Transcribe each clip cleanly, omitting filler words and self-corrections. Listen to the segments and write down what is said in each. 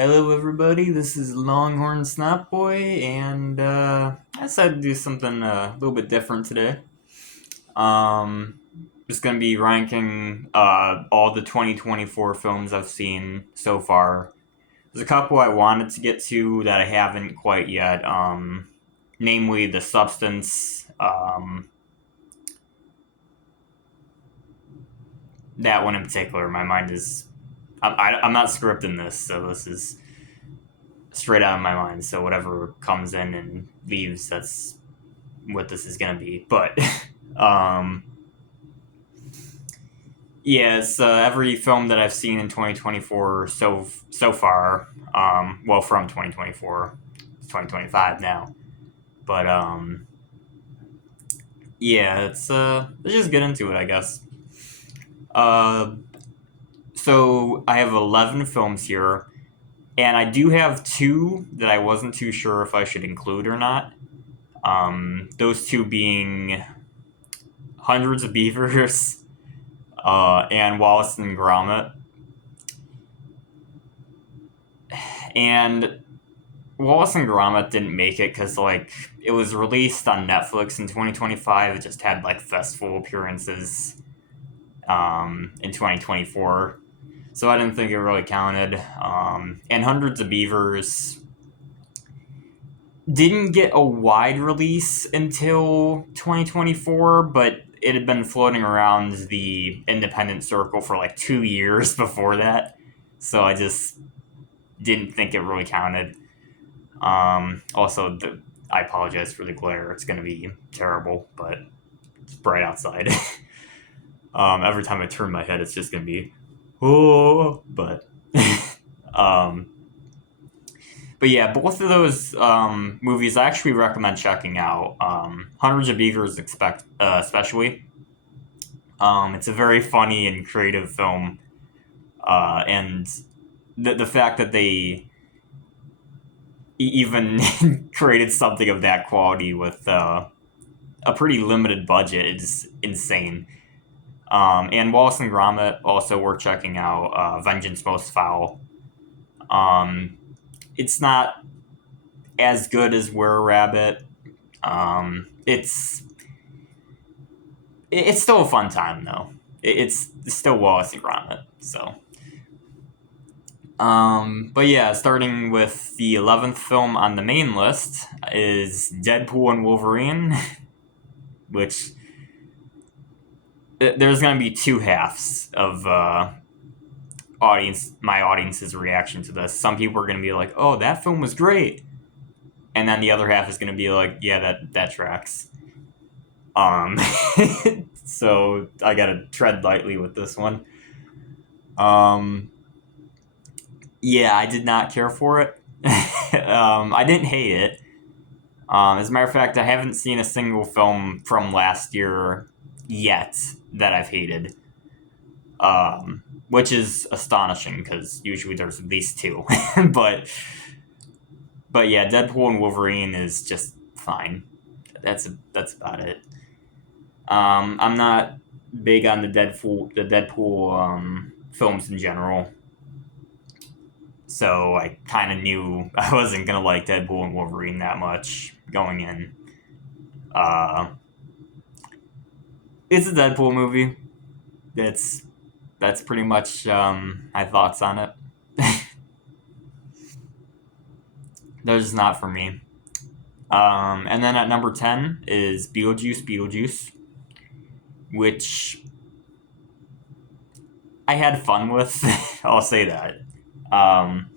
Hello, everybody. This is Longhorn Snot Boy, and I decided to do something a little bit different today. Um, just gonna be ranking all the 2024 films I've seen so far. There's a couple I wanted to get to that I haven't quite yet. Namely, The Substance. That one in particular, my mind is. I'm not scripting this, so this is straight out of my mind. So whatever comes in and leaves, that's what this is gonna be. But um, yeah, it's every film that I've seen in 2024 so far. Well, from 2024, it's 2025 now. But yeah, let's just get into it, I guess. Uh, so I have 11 films here, and I do have two that I wasn't too sure if I should include or not. Those two being Hundreds of Beavers and Wallace and Gromit. And Wallace and Gromit didn't make it because it was released on Netflix in 2025. It just had festival appearances in 2024, so I didn't think it really counted. And Hundreds of Beavers didn't get a wide release until 2024, but it had been floating around the independent circle for 2 years before that, so I just didn't think it really counted. Also, I apologize for the glare. It's going to be terrible, but it's bright outside. Every time I turn my head, it's just going to be, oh, um, but yeah, both of those movies I actually recommend checking out. Hundreds of Beavers, especially. It's a very funny and creative film, and the fact that they even created something of that quality with a pretty limited budget is insane. And Wallace and Gromit also worth checking out. Vengeance Most Foul. Um, it's not as good as Were Rabbit. It's still a fun time though. It's still Wallace and Gromit. So, but yeah, starting with the 11th film on the main list is Deadpool and Wolverine, which there's going to be two halves of my audience's reaction to this. Some people are going to be like, "Oh, that film was great," and then the other half is going to be like, "Yeah, that tracks." Um, so I got to tread lightly with this one. Um, yeah, I did not care for it. I didn't hate it. As a matter of fact, I haven't seen a single film from last year yet that I've hated. Which is astonishing because usually there's at least two. but but yeah, Deadpool and Wolverine is just fine. That's about it. I'm not big on the Deadpool films in general, so I kind of knew I wasn't gonna like Deadpool and Wolverine that much going in. Uh, it's a Deadpool movie. That's that's pretty much my thoughts on it. They're just not for me. And then at number 10 is Beetlejuice, which I had fun with. I'll say that. Um,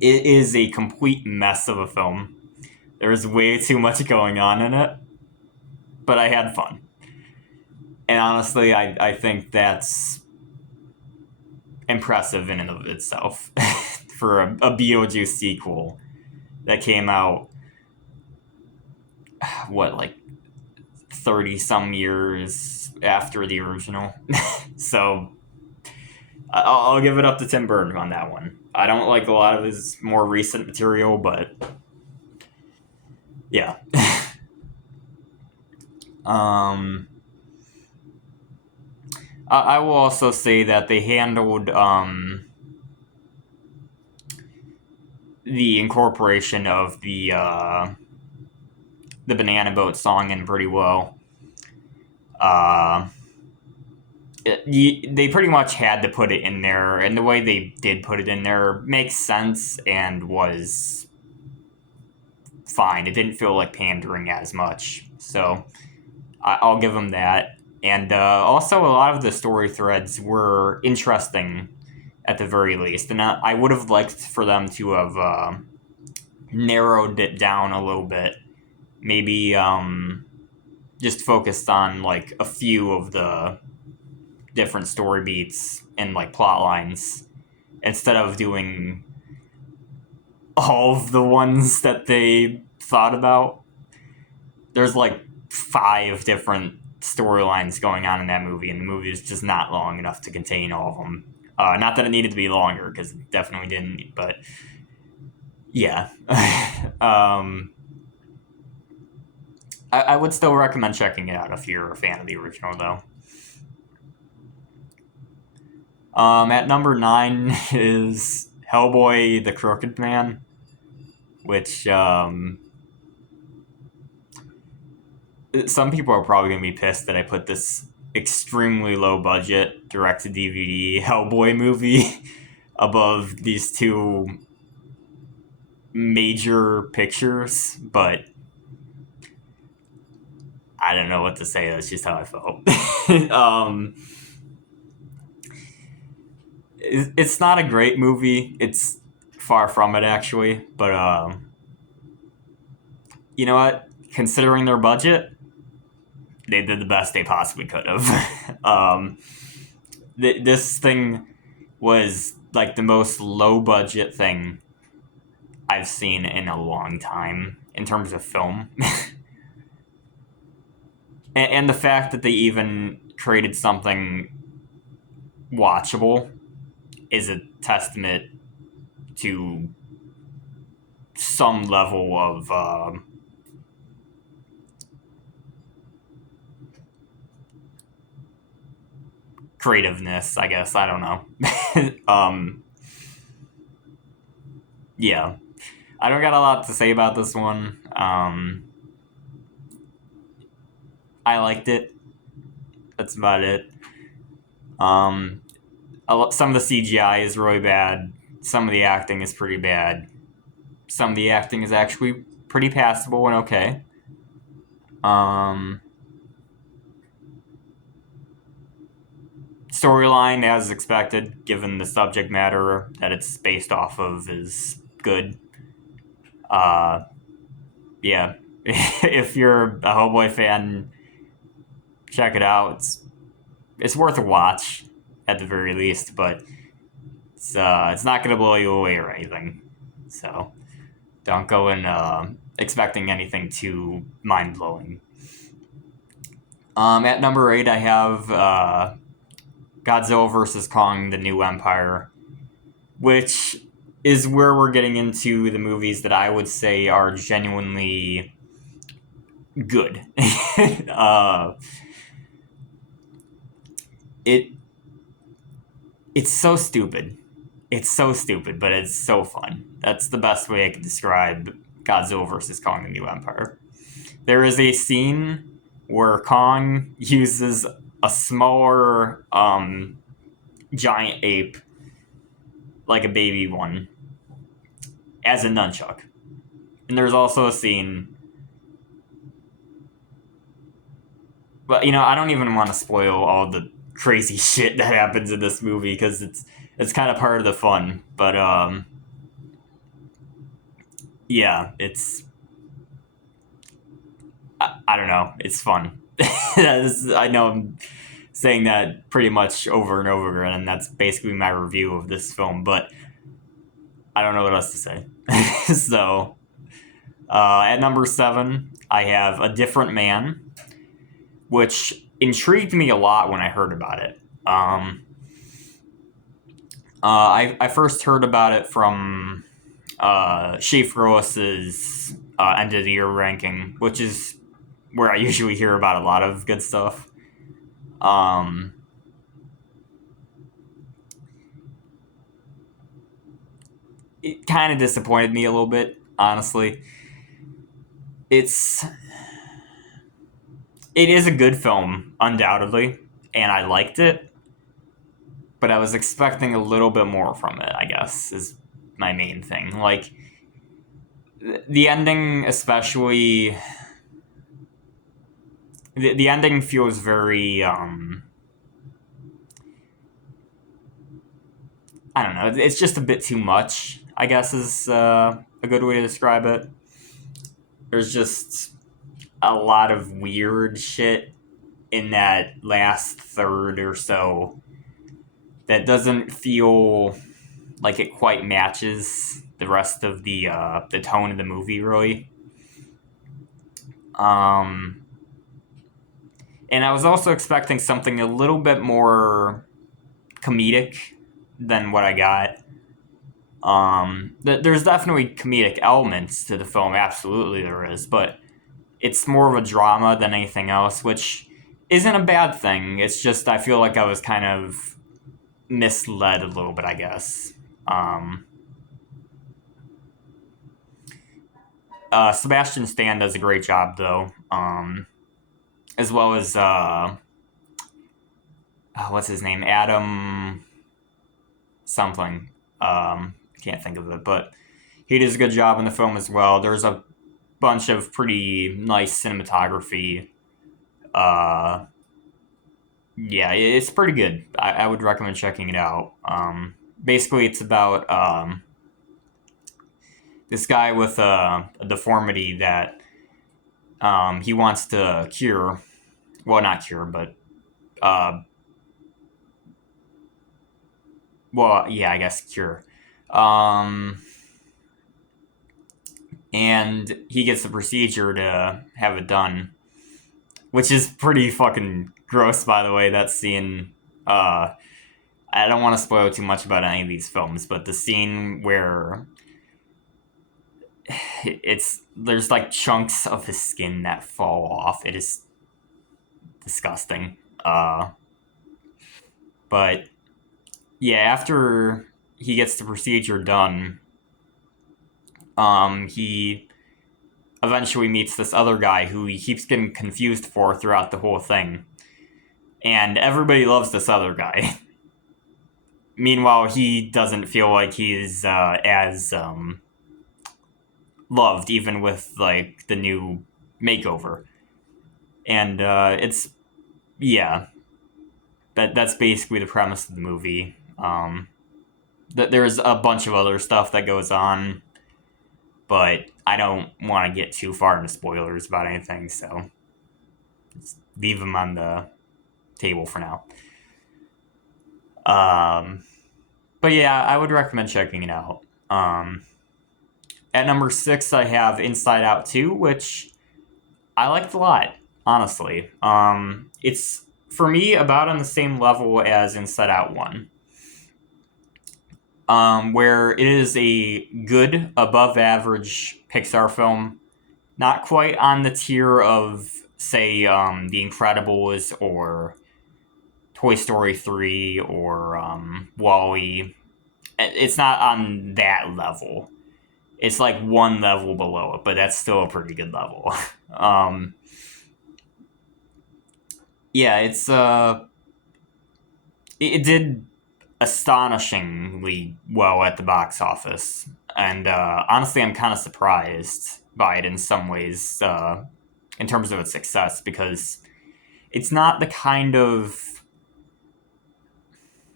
it is a complete mess of a film. There's way too much going on in it, but I had fun. And honestly, I think that's impressive in and of itself for a Beetlejuice sequel that came out, what, 30 some years after the original. So I'll give it up to Tim Burton on that one. I don't like a lot of his more recent material, but yeah. um, I will also say that they handled the incorporation of the Banana Boat song in pretty well. Uh, they pretty much had to put it in there, and the way they did put it in there makes sense and was fine. It didn't feel like pandering as much, so I'll give them that. And also, a lot of the story threads were interesting at the very least, and I would have liked for them to have narrowed it down a little bit. Maybe just focused on like a few of the different story beats and like plot lines instead of doing all of the ones that they thought about. There's like 5 different storylines going on in that movie, and the movie is just not long enough to contain all of them. Not that it needed to be longer, because it definitely didn't, but yeah. I would still recommend checking it out if you're a fan of the original, though. At number 9 is Hellboy: The Crooked Man, which some people are probably gonna be pissed that I put this extremely low budget direct to DVD Hellboy movie above these two major pictures, but I don't know what to say. That's just how I felt. It's not a great movie. It's far from it, actually. But you know what? Considering their budget, they did the best they possibly could have. This thing was like the most low budget thing I've seen in a long time in terms of film. And the fact that they even created something watchable is a testament to some level of creativeness, I guess. I don't know. Yeah. I don't got a lot to say about this one. I liked it. That's about it. Some of the CGI is really bad. Some of the acting is pretty bad. Some of the acting is actually pretty passable and okay. Storyline, as expected, given the subject matter that it's based off of, is good. Yeah. If you're a Hellboy fan, check it out. It's worth a watch at the very least, but it's not gonna blow you away or anything. So don't go in expecting anything too mind blowing. At number 8, I have Godzilla vs. Kong: The New Empire, which is where we're getting into the movies that I would say are genuinely good. It's so stupid. It's so stupid, but it's so fun. That's the best way I could describe Godzilla vs. Kong: The New Empire. There is a scene where Kong uses a smaller giant ape, like a baby one, as a nunchuck. And there's also a scene, but I don't even want to spoil all the crazy shit that happens in this movie because it's kind of part of the fun. But yeah, I don't know, it's fun. I know I'm saying that pretty much over and over again, and that's basically my review of this film. But I don't know what else to say. So at number 7, I have A Different Man, which intrigued me a lot when I heard about it. I first heard about it from Schaefer Ross's end of the year ranking, which is where I usually hear about a lot of good stuff. it kind of disappointed me a little bit, honestly. It's it is a good film, undoubtedly, and I liked it, but I was expecting a little bit more from it, I guess, is my main thing. Like, the ending, especially. The ending feels very. I don't know. It's just a bit too much, I guess, is a good way to describe it. There's just a lot of weird shit in that last third or so that doesn't feel like it quite matches the rest of the tone of the movie, really. Um, and I was also expecting something a little bit more comedic than what I got. There's definitely comedic elements to the film, absolutely there is, but it's more of a drama than anything else, which isn't a bad thing. It's just I feel like I was kind of misled a little bit, I guess. Um, Sebastian Stan does a great job, though, as well as what's his name, Adam something. I can't think of it, but he does a good job in the film as well. There's a bunch of pretty nice cinematography. Uh, yeah, it's pretty good. I would recommend checking it out. Basically, it's about this guy with a deformity that he wants to cure. Well, not cure, but uh, well, yeah, I guess cure. Um, and he gets the procedure to have it done, which is pretty fucking gross, by the way. That scene. Uh, I don't want to spoil too much about any of these films, but the scene where it's there's like chunks of his skin that fall off. It is disgusting. But yeah, after he gets the procedure done, he eventually meets this other guy who he keeps getting confused for throughout the whole thing, and everybody loves this other guy. Meanwhile, he doesn't feel like he's as loved, even with like the new makeover. And it's yeah, that's basically the premise of the movie. There's a bunch of other stuff that goes on, but I don't want to get too far into spoilers about anything, so just leave them on the table for now. Um, but yeah, I would recommend checking it out. At number six, I have Inside Out 2, which I liked a lot, honestly. It's, for me, about on the same level as Inside Out 1, where it is a good, above average Pixar film. Not quite on the tier of, say, The Incredibles or Toy Story 3 or Wall-E. It's not on that level. It's like one level below it, but that's still a pretty good level. um, yeah, it did astonishingly well at the box office, and honestly, I'm kind of surprised by it in some ways, in terms of its success, because it's not the kind of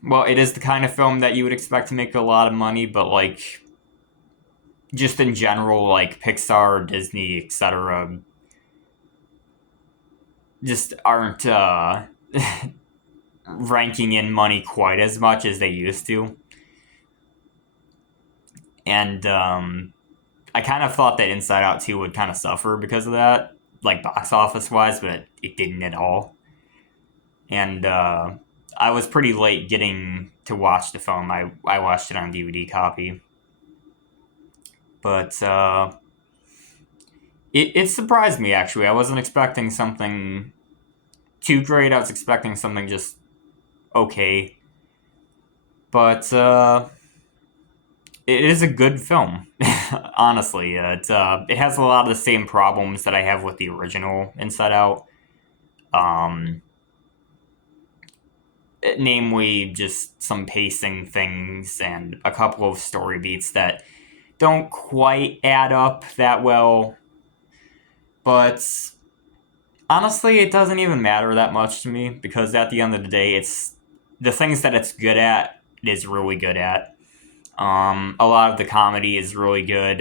well, it is the kind of film that you would expect to make a lot of money, but like just in general, like Pixar, Disney, etc., just aren't ranking in money quite as much as they used to. And I kind of thought that Inside Out 2 would kind of suffer because of that, like box office wise, but it didn't at all. And I was pretty late getting to watch the film. I watched it on DVD copy. But it surprised me, actually. I wasn't expecting something too great. I was expecting something just okay. But it is a good film. Honestly, it has a lot of the same problems that I have with the original Inside Out. Um, Namely, just some pacing things and a couple of story beats that don't quite add up that well. But honestly, it doesn't even matter that much to me because at the end of the day, it's the things that it's good at. It is really good at. A lot of the comedy is really good.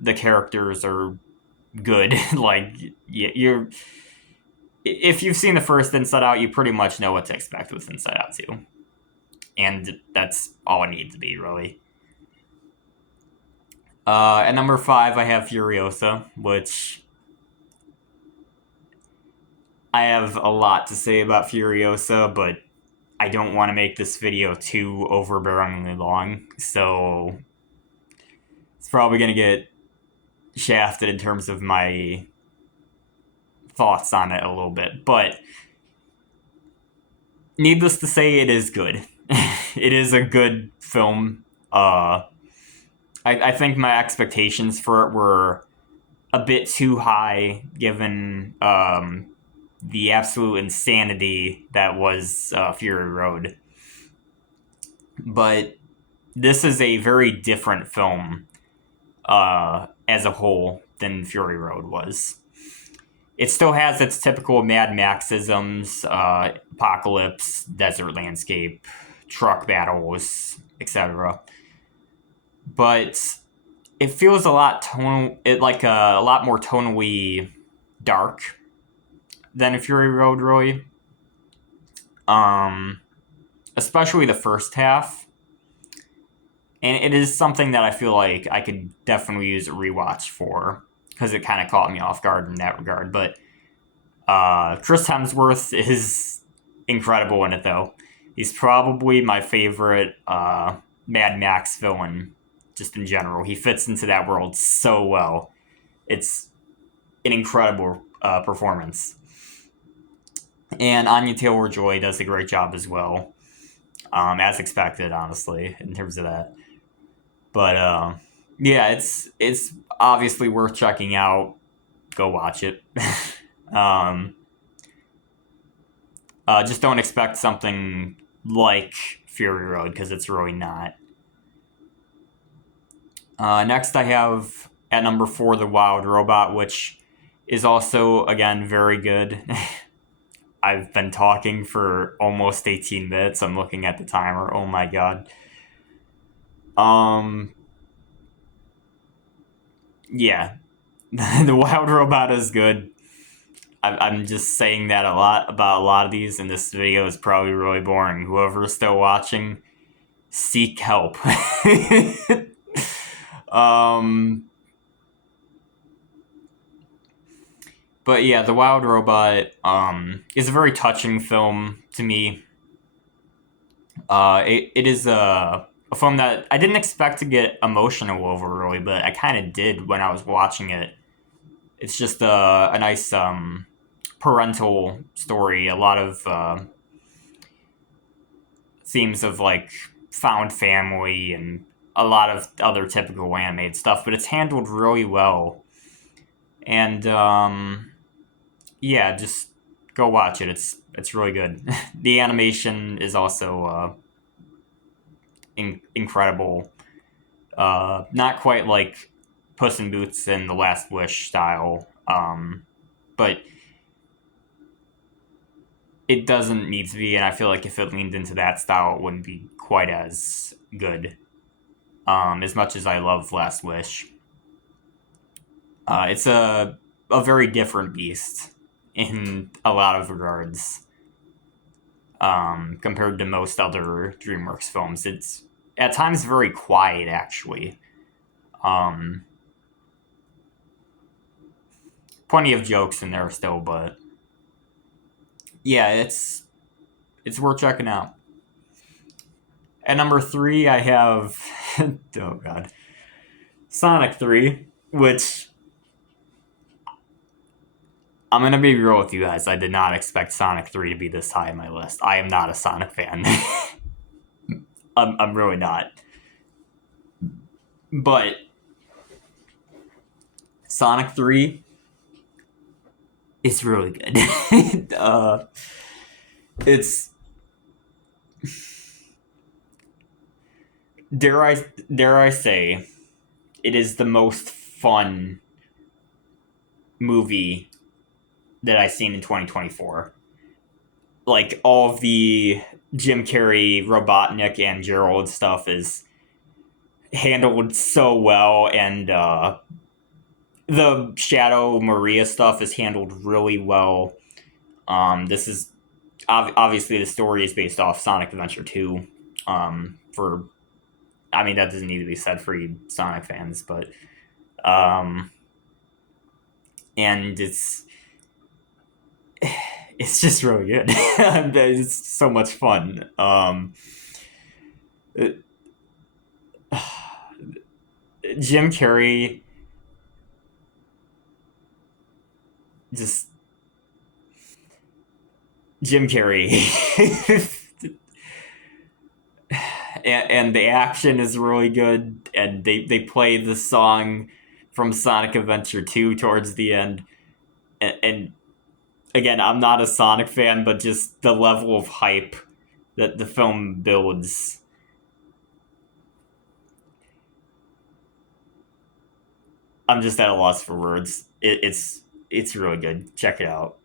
The characters are good. Like you're, if you've seen the first Inside Out, you pretty much know what to expect with Inside Out 2, and that's all it needs to be really. At number 5, I have Furiosa, which I have a lot to say about Furiosa, but I don't want to make this video too overbearingly long, so it's probably going to get shafted in terms of my thoughts on it a little bit. But needless to say, it is good. It is a good film. I think my expectations for it were a bit too high given the absolute insanity that was Fury Road. But this is a very different film as a whole than Fury Road was. It still has its typical Mad Maxisms, apocalypse, desert landscape, truck battles, etc. But it feels a lot a lot more tonally dark than Fury Road, really. Especially the first half. And it is something that I feel like I could definitely use a rewatch for, because it kind of caught me off guard in that regard. But Chris Hemsworth is incredible in it, though. He's probably my favorite Mad Max villain, just in general. He fits into that world so well. It's an incredible performance. And Anya Taylor-Joy does a great job as well, as expected, honestly, in terms of that. But yeah, it's obviously worth checking out. Go watch it. Just don't expect something like Fury Road, because it's really not. Next, I have at number 4 The Wild Robot, which is also, again, very good. I've been talking for almost 18 minutes. I'm looking at the timer. Oh my god. Yeah. The Wild Robot is good. I'm just saying that a lot about a lot of these, and this video is probably really boring. Whoever's still watching, seek help. But yeah, The Wild Robot is a very touching film to me. It is a film that I didn't expect to get emotional over, really, but I kind of did when I was watching it. It's just a nice parental story. A lot of themes of like found family and a lot of other typical animated stuff, but it's handled really well. And yeah, just go watch it. It's really good. The animation is also incredible. Not quite like Puss in Boots and The Last Wish style, but it doesn't need to be. And I feel like if it leaned into that style, it wouldn't be quite as good. As much as I love Last Wish, it's a very different beast in a lot of regards, compared to most other DreamWorks films. It's at times very quiet, actually. Plenty of jokes in there still, but yeah, it's worth checking out. At number 3, I have oh god, Sonic 3, which I'm gonna be real with you guys. I did not expect Sonic 3 to be this high on my list. I am not a Sonic fan. I'm really not. But Sonic 3 is really good. It's dare I say, it is the most fun movie that I've seen in 2024. Like all of the Jim Carrey, Robotnik, and Gerald stuff is handled so well, and the Shadow Maria stuff is handled really well. This is obviously the story is based off Sonic Adventure 2. For I mean that doesn't need to be said for you Sonic fans, but um, and it's just really good. It's so much fun. It- Jim Carrey just Jim Carrey. And the action is really good, and they play the song from Sonic Adventure 2 towards the end. And again, I'm not a Sonic fan, but just the level of hype that the film builds. I'm just at a loss for words. It's really good. Check it out.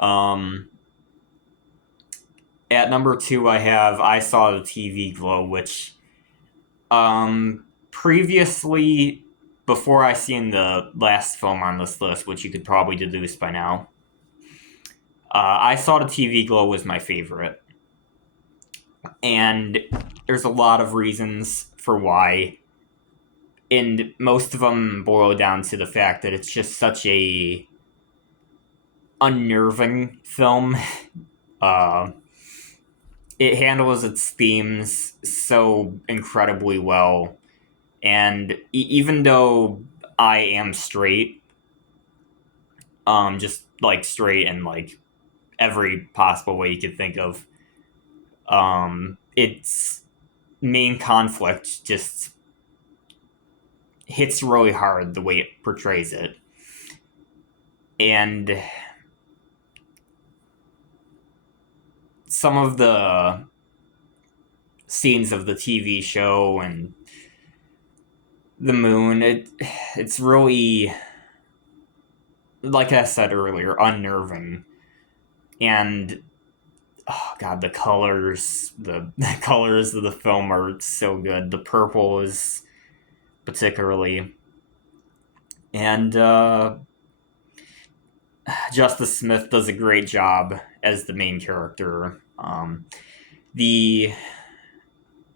um, at number two, I saw the TV Glow, which previously, before I seen the last film on this list, which you could probably deduce by now, I saw the TV Glow was my favorite, and there's a lot of reasons for why, and most of them boil down to the fact that it's just such a unnerving film. Uh, it handles its themes so incredibly well, and even though I am straight, just like straight in like every possible way you could think of, its main conflict just hits really hard the way it portrays it. And some of the scenes of the TV show and the moon, it's really, like I said earlier, unnerving. And oh god, the colors of the film are so good. The purple is particularly, and Justice Smith does a great job as the main character. The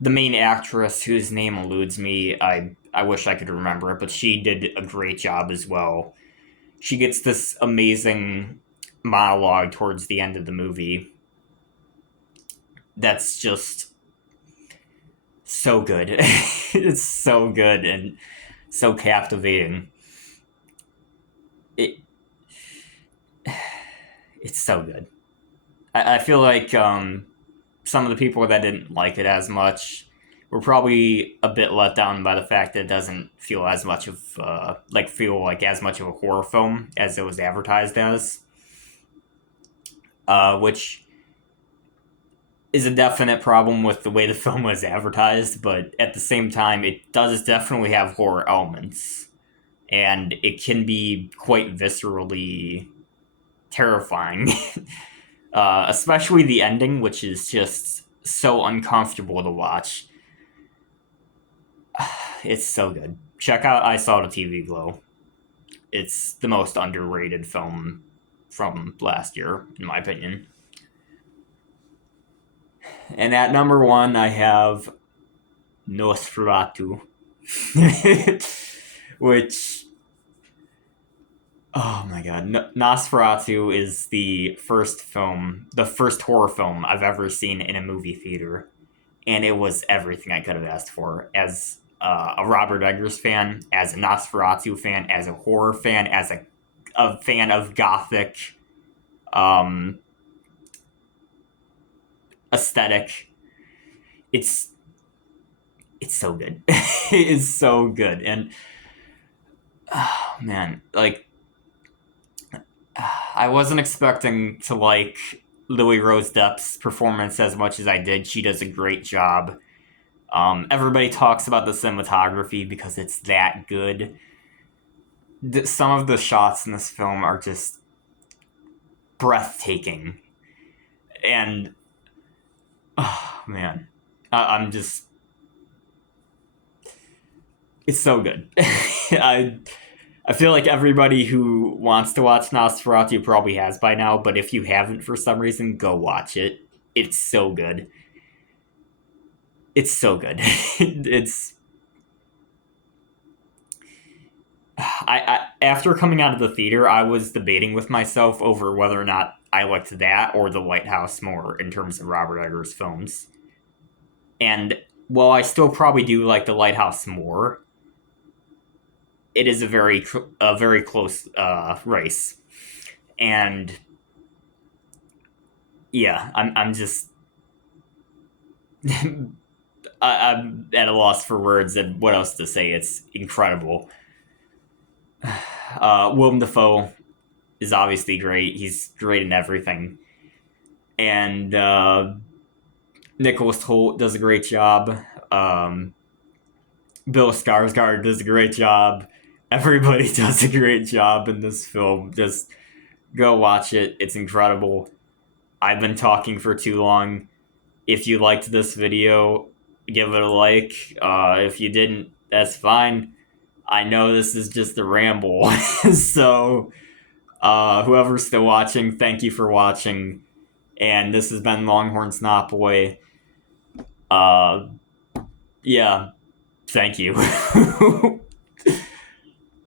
the main actress, whose name eludes me, I wish I could remember it, but she did a great job as well. She gets this amazing monologue towards the end of the movie that's just so good. It's so good and so captivating. It it's so good. I feel like some of the people that didn't like it as much were probably a bit let down by the fact that it doesn't feel as much of feel like as much of a horror film as it was advertised as, which is a definite problem with the way the film was advertised. But at the same time, it does definitely have horror elements, and it can be quite viscerally terrifying. Especially the ending, which is just so uncomfortable to watch. It's so good. Check out I Saw the TV Glow. It's the most underrated film from last year, in my opinion. And at number one, I have Nosferatu, which, oh my god, Nosferatu is the first horror film I've ever seen in a movie theater, and it was everything I could have asked for as a Robert Eggers fan, as a Nosferatu fan, as a horror fan, as a fan of gothic um, aesthetic. It's it's so good. It is so good. And oh man, like I wasn't expecting to like Lily Rose Depp's performance as much as I did. She does a great job. Everybody talks about the cinematography because it's that good. Some of the shots in this film are just breathtaking, and oh man, I'm just it's so good. I feel like everybody who wants to watch Nosferatu probably has by now, but if you haven't for some reason, go watch it. It's so good. It's so good. It's I after coming out of the theater, I was debating with myself over whether or not I liked that or The Lighthouse more in terms of Robert Eggers films. And while I still probably do like The Lighthouse more, it is a very close race. And yeah, I'm just I'm at a loss for words and what else to say. It's incredible. Willem Dafoe is obviously great. He's great in everything, and Nicholas Hoult does a great job. Um, Bill Skarsgård does a great job. Everybody does a great job in this film. Just go watch it. It's incredible. I've been talking for too long. If you liked this video, give it a like. If you didn't, that's fine. I know this is just a ramble. So, whoever's still watching, thank you for watching. And this has been Longhorn Snot Boy. Uh, yeah, thank you.